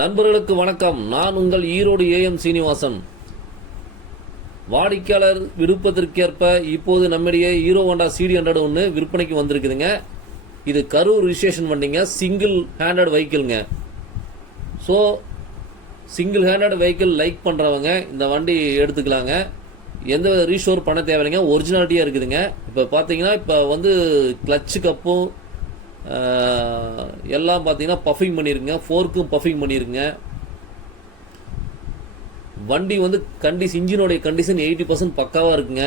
நண்பர்களுக்கு வணக்கம். நான் உங்கள் ஈரோடு ஏஎம் சீனிவாசன். வாடிக்கையாளர் விருப்பத்திற்கேற்ப இப்போது நம்முடைய ஹீரோ ஹோண்டா CD100 ஒன்று விற்பனைக்கு வந்திருக்குதுங்க. இது கரூர் ரிஜிஸ்ட்ரேஷன் வண்டிங்க. சிங்கிள் ஹேண்டட் வெஹிக்கிள்ங்க. So single handed vehicle like பண்ணுறவங்க இந்த வண்டி எடுத்துக்கலாங்க. எந்த ரீஸ்டோர் பண்ண தேவையில்லைங்க, ஒரிஜினாலிட்டியாக இருக்குதுங்க. இப்போ பார்த்தீங்கன்னா இப்போ வந்து கிளச்சு கப்பும் எல்லாம் பார்த்தீங்கன்னா பஃபிங் பண்ணியிருக்குங்க. ஃபோர்க்கும் பஃபிங் பண்ணியிருக்குங்க. வண்டி வந்து இன்ஜினோடைய கண்டிஷன் 80% பக்காவாக இருக்குங்க.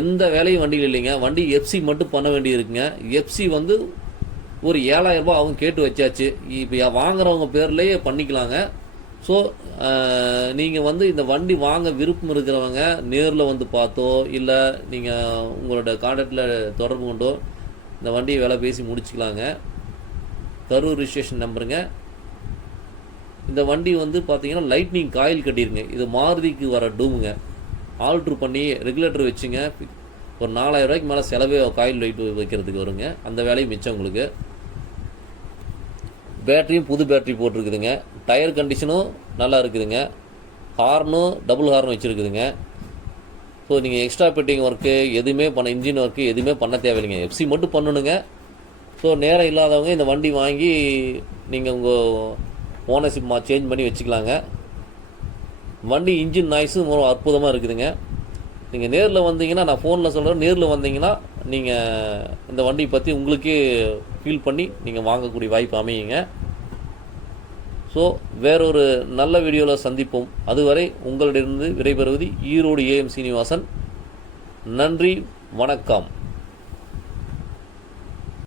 எந்த வேலையும் வண்டியில் இல்லைங்க. வண்டி எஃப்சி மட்டும் பண்ண வேண்டி இருக்குங்க. எஃப்சி வந்து ஒரு 7,000 ரூபாய் அவங்க கேட்டு வச்சாச்சு. இப்போ வாங்குறவங்க பேர்லேயே பண்ணிக்கலாங்க. ஸோ நீங்கள் வந்து இந்த வண்டி வாங்க விருப்பம் இருக்கிறவங்க நேரில் வந்து பார்த்தோ இல்லை நீங்கள் உங்களோட கான்டாக்டில் தொடர்பு கொண்டோ இந்த வண்டியை விலை பேசி முடிச்சுக்கலாங்க. கரூர் ரிஜிஸ்ட்ரேஷன் நம்பருங்க. இந்த வண்டி வந்து பார்த்தீங்கன்னா லைட்னிங் காயில் கட்டிருங்க. இது மாருதிக்கு வர டூமுங்க. ஆல்ட்ரு பண்ணி ரெகுலேட்டர் வச்சுங்க. ஒரு 4,000 ரூபாய்க்கு மேலே செலவே காயில் லைட் வைக்கிறதுக்கு வருங்க. அந்த வேலையும் மிச்சம் உங்களுக்கு. பேட்டரியும் புது பேட்டரி போட்டிருக்குதுங்க. டயர் கண்டிஷனும் நல்லா இருக்குதுங்க. ஹார்னும் டபுள் ஹார்ன் வச்சுருக்குதுங்க. ஸோ நீங்கள் எக்ஸ்ட்ரா பெட்டிங் ஒர்க்கு எதுவுமே இன்ஜின் ஒர்க்கு எதுவுமே பண்ண தேவையில்லைங்க. எஃப்சி மட்டும் பண்ணணுங்க. ஸோ நேரம் இல்லாதவங்க இந்த வண்டி வாங்கி நீங்கள் உங்கள் ஓனர்ஷிப் சேஞ்ச் பண்ணி வச்சுக்கலாங்க. வண்டி இன்ஜின் நாய்ஸும் அற்புதமாக இருக்குதுங்க. நீங்கள் நேரில் வந்தீங்கன்னா, நான் ஃபோனில் சொல்கிறேன், நேரில் வந்தீங்கன்னா நீங்கள் இந்த வண்டியை பற்றி உங்களுக்கே ஃபீல் பண்ணி நீங்கள் வாங்கக்கூடிய வாய்ப்பு அமையுங்க. ஸோ வேறொரு நல்ல வீடியோவில் சந்திப்போம். அதுவரை உங்களிடமிருந்து விடைபெறுவது ஈரோடு ஏஎம் சீனிவாசன். நன்றி, வணக்கம்.